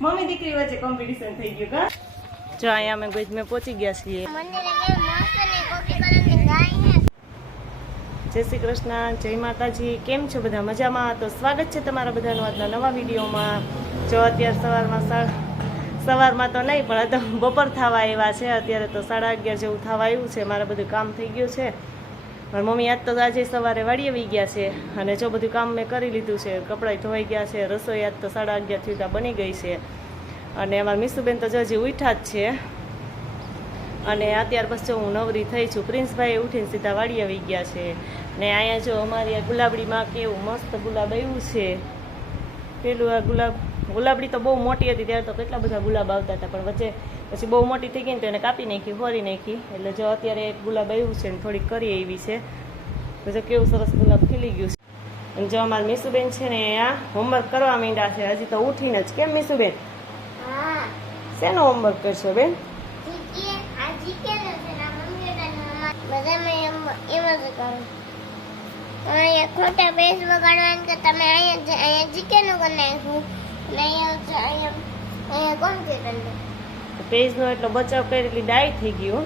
Mummy દીકરી વચ્ચે competition થઈ ગયું કા જો અહીંયા અમે ગોજમે પહોંચી ગયા છીએ. જય શ્રી કૃષ્ણ, જય માતાજી. કેમ છો બધા? મજામાં? તો સ્વાગત છે તમારા બધાનું આજના નવા વિડીયોમાં. જો અત્યારે સવારમાં સવારમાં તો નહીં, પણ બપોર થવા એવા છે. અત્યારે તો સાડા અગિયાર જેવું થવા આવ્યું છે. મારે બધું કામ થઈ ગયું છે. મારી મમ્મી આજ તો આજે સવારે વાળી આવી ગયા છે અને જો બધું કામ મેં કરી લીધું છે કપડાં ધોવાઈ ગયા છે, રસોઈ આજ તો સાડા અગિયાર સુધી બની ગઈ છે. અને અમારા મીસુબેન તો હજી ઉઠ્યા જ છે. અને અત્યાર પછી હું નવરી થઈ છું પ્રિન્સભાઈ ઉઠીને સીધા વાળી આવી ગયા છે. ને અહીંયા જો અમારી આ ગુલાબડીમાં કેવું મસ્ત ગુલાબ આવ્યું છે. પેલું આ ગુલાબ, ગુલાબડી તો બહુ મોટી હતી, ત્યારે તો કેટલા બધા ગુલાબ આવતા હતા, પણ વચ્ચે પછી બહુ મોટી થઈ ગઈ ને તો એને કાપી નાખી ફોરી નાખી. એટલે જો અત્યારે એક ગુલાબ આવ્યું છે ને થોડીક કરી એવી છે. પછી કેવું સરસ ગુલાબ ખીલી ગયું છે. અને જો અમારા મીસુબેન છે ને આ હોમવર્ક કરવા માંડ્યા છે. હજી તો ઉઠીને જ. કેમ મીસુબેન? શેનો હોમવર્ક કરશો બેન? ખોટા પેજ વગાડવાનું કે તમે અહીંયા અહીંયા જીકે નું કરી નાખ્યું. અને અહીંયા અહીંયા કોમ્પ્યુટર પેજનો એટલો બચાવ કરી એટલી ડાય થઈ ગયું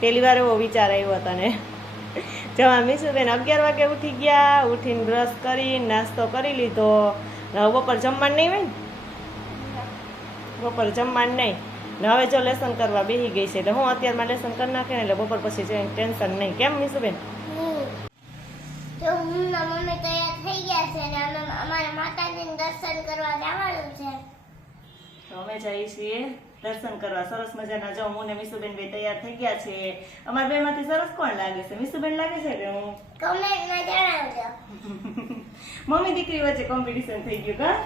પહેલી વાર એવો વિચાર આવ્યો તને જવા મીસુબેન અગિયાર વાગે ઉઠી ગયા, ઉઠીને બ્રશ કરી, નાસ્તો કરી લીધો. બપોર જમવાનું નહીં હોય ને? બપોર જમવાનું નહીં. હવે જો લેસન કરવા બેસી ગઈ છે, એટલે હું અત્યારમાં લેસન કરી નાખે એટલે બપોર પછી જઈને ટેન્શન નહીં. કેમ મીસુબેન જો હું થઈ ગયા દર્શન કરવા જવાનું છે. તો અમે જઈએ છીએ દર્શન કરવા. સરસ મજાના. જો હું ને મિસુબેન બે તૈયાર થઈ ગયા છે અમારા બે માંથી સરસ કોણ લાગે છે? મિસુબેન લાગે છે કે હું? કમેન્ટમાં જણાવજો. મમ્મી દીકરી વચ્ચે કોમ્પિટિશન થઈ ગયું કા?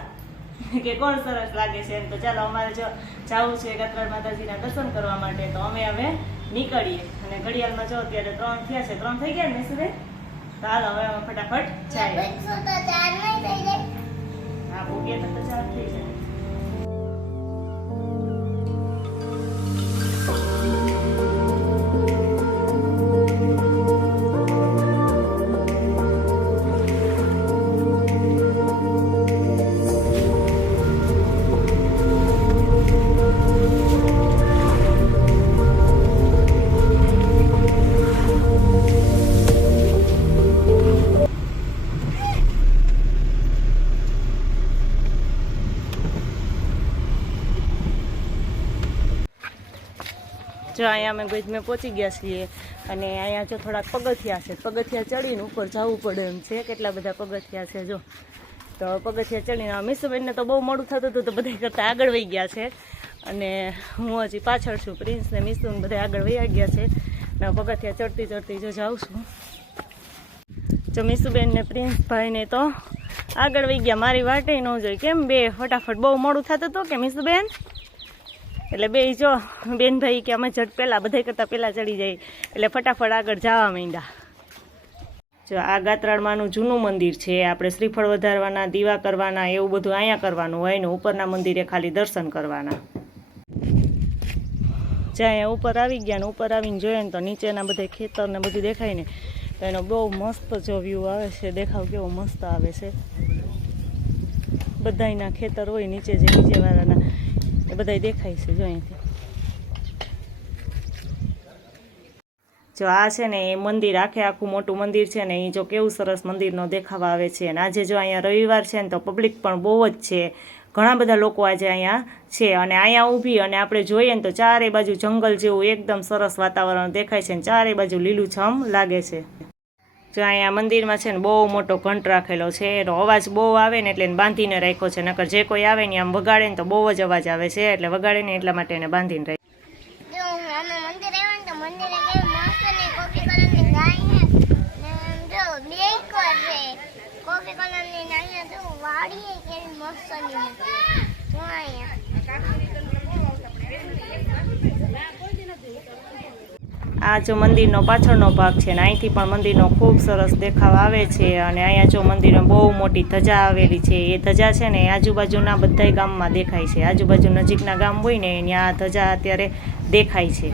કે કોણ સરસ લાગે છે એમ તો ચાલો અમારે જો જવું છે ગતરાજ માતાજીના દર્શન કરવા માટે તો અમે હવે નીકળીએ. અને ઘડિયાળમાં જો અત્યારે ત્રણ થયા છે. ત્રણ થઈ ગયા ને ચાલો હવે ફટાફટ જાય. હા ભોગીએ તો તો ચાર થઈ જાય. જો અહીંયા અમે ગોજમે પહોંચી ગયા છીએ અને અહીંયા જો થોડાક પગથિયા છે. પગથિયા ચડીને ઉપર જવું પડે એમ છે. કેટલા બધા પગથિયા છે જો. તો પગથિયા ચડીને મીસુબેનને તો બહુ મોડું થતું હતું તો બધા કરતાં આગળ વહી ગયા છે. અને હું હજી પાછળ છું. પ્રિન્સ ને મિસુન બધા આગળ વહી ગયા છે. ને પગથિયા ચડતી ચડતી જો જાઉં છું. જો મિસુબેન ને પ્રિન્સભાઈને તો આગળ વહી ગયા. મારી વાટે ન જોઈ. કેમ બે? ફટાફટ બહુ મોડું થતું હતું કે મીસુબેન? એટલે બે જો, બેનભાઈ કે અમે ઝટ પહેલાં બધા કરતાં પહેલાં ચડી જાય. એટલે ફટાફટ આગળ જવા માંડ્યા. જો, આ ગાત્રાળમાંનું જૂનું મંદિર છે. આપણે શ્રીફળ વધારવાના, દીવા કરવાના, એવું બધું અહીંયા કરવાનું હોય ને ઉપરના મંદિરે ખાલી દર્શન કરવાના. જ્યાં ઉપર આવી ગયા ને ઉપર આવીને જોઈએ ને તો નીચેના બધા ખેતર ને બધું દેખાય ને, તો એનો બહુ મસ્ત જો વ્યૂ આવે છે. દેખાવ કેવો મસ્ત આવે છે. બધાયના ખેતર હોય નીચે જે નીચેવાળાના. એ બધાય દેખાય છે, જો અહીંથી. જો આ છે ને એ મંદિર, આખે આખું મોટું મંદિર છે ને એ જો કેવું સરસ મંદિરનો દેખાવ આવે છે. અને આજે જો અહીંયા રવિવાર છે ને તો પબ્લિક પણ બહુ જ છે. ઘણા બધા લોકો આજે અહીંયા છે. અને અહીંયા ઊભી અને આપણે જોઈએ ને તો ચારે બાજુ જંગલ જેવું એકદમ સરસ વાતાવરણ દેખાય છે ને ચારે બાજુ લીલુંછમ લાગે છે. જો અહીંયા મંદિરમાં છે ને બહુ મોટો ઘંટ રાખેલો છે, એનો અવાજ બહુ આવે ને એટલે એને બાંધીને રાખ્યો છે. નકર જે કોઈ આવે ને આમ વગાડે ને તો બહુ જ અવાજ આવે છે, એટલે વગાડે ને એટલા માટે એને બાંધીને રાખ્યો. કોફી કલરની ગાય હે ને જો બે કર છે. કોફી કલરની ને અહીંયા વાડી કેવી મસ્તની જો અહીંયા આ જો મંદિરનો પાછળનો ભાગ છે ને અહીંથી પણ મંદિરનો ખૂબ સરસ દેખાવ આવે છે અને અહીંયા જો મંદિરમાં બહુ મોટી ધજા આવેલી છે. એ ધજા છે ને આજુબાજુના બધાય ગામમાં દેખાય છે. આજુબાજુ નજીકના ગામ હોય ને ત્યાં આ ધજા અત્યારે દેખાય છે.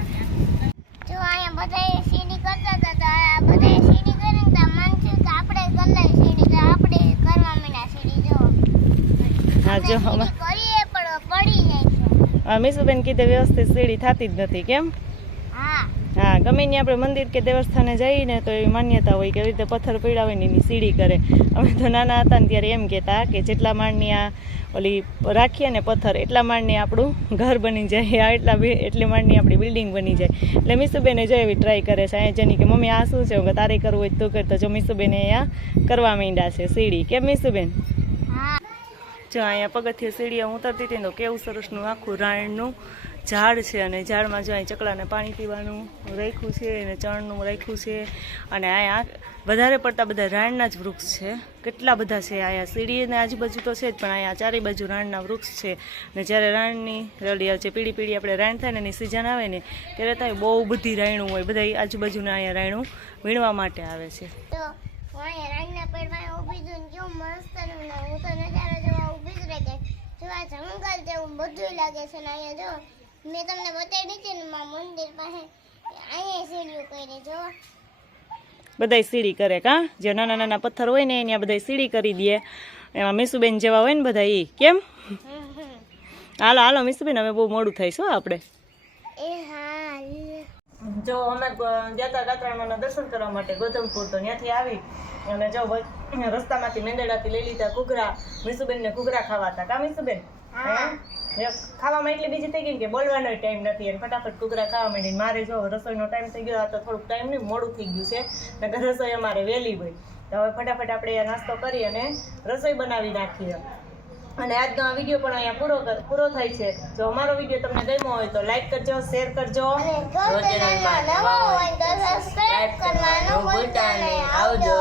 જો અહીંયા કરતા હતા કરીને મન કે આપણે કરી લઈએ સીડી તો આપણે કરવા માંડ્યા સીડી જો. હા જો કરીએ પણ પડી જાય છે. આ મીસુબેન કીધે વ્યવસ્થિત સીડી થતી જ નથી કેમ? હા ગમે ને આપણે મંદિર કે દેવસ્થાને જઈએ ને તો એવી માન્યતા હોય કે એવી રીતે પથ્થર પીડા હોય ને એની સીડી કરે. અમે તો નાના હતા ને ત્યારે એમ કહેતા કે જેટલા માળની આ ઓલી રાખીએ ને પથ્થર એટલા માળની આપણું ઘર બની જાય. આ એટલા એટલી માળની આપણી બિલ્ડિંગ બની જાય. એટલે મીસુબેને જો એવી ટ્રાય કરે છે. અહીંયા જેની કે મમ્મી આ શું છે? હું તારે કરવું હોય તો કરતો જો મીસુબેને અહીંયા કરવા માંડ્યા છે સીડી. કેમ મીસુબેન? હા. જો અહીંયા પગથિયે સીડીએ ઉતરતી હતી તો કેવું સરસનું આખું રાયણનું ઝાડ છે અને ઝાડમાં જો અહીં ચકલાને પાણી પીવાનું રાખ્યું છે અને ચણનું રાખ્યું છે અને અહીંયા વધારે પડતા બધા રાણના જ વૃક્ષ છે. કેટલા બધા છે અહીંયા? સીડીને આજુબાજુ તો છે જ, પણ અહીંયા ચારે બાજુ રાણના વૃક્ષ છે. ને જ્યારે રાણની રડી છે પીળી પીળી આપણે રાણ થાય ને એની સિઝન આવે ને, ત્યારે ત્યાં બહુ બધી રાયણું હોય. બધા આજુબાજુના અહીંયા રાયણું વીણવા માટે આવે છે. જંગલ જેવું બધું લાગે છે અહીંયા જો. મેં તમને બતાવી છે ને માં મંદિર પાસે. અહીંયા સીડીઓ કરી જો બધાય સીડી કરે કાં? જે નાના નાના પથ્થર હોય ને એની આ બધાય સીડી કરી દે. એમાં મીસુબેન જેવા હોય ને બધા એ કેમ? હાલો હાલો મીસુબેન હવે બહુ મોડું થાય શું આપણે. એ હા જો અમે જતા કાતરામાના દર્શન કરવા માટે ગોધમપુર તો ત્યાંથી આવી અને જો રસ્તામાંથી મેંદડાથી લઈ લીધા ઘૂઘરા. મીસુબેનને ઘૂઘરા ખાવા હતા. કા મીસુબેન? ખાવામાં એટલી બીજી થઈ ગઈ કે બોલવાનો ટાઈમ નથી અને ફટાફટ ઘૂઘરા ખાવા માંડી મારે જો રસોઈનો ટાઈમ થઈ ગયો તો થોડુંક ટાઈમ નહીં મોડું થઈ ગયું છે. નકર રસોઈ અમારે વહેલી હોય. તો હવે ફટાફટ આપણે નાસ્તો કરી અને રસોઈ બનાવી નાખીએ. અને આજનો આ વીડિયો પણ અહીંયા પૂરો પૂરો થાય છે. જો અમારો વીડિયો તમને ગમ્યો હોય તો લાઈક કરજો શેર કરજો. અને ચેનલમાં નવા હોય તો સબસ્ક્રાઇબ કરવાનું ભૂલતા નહીં. આવજો.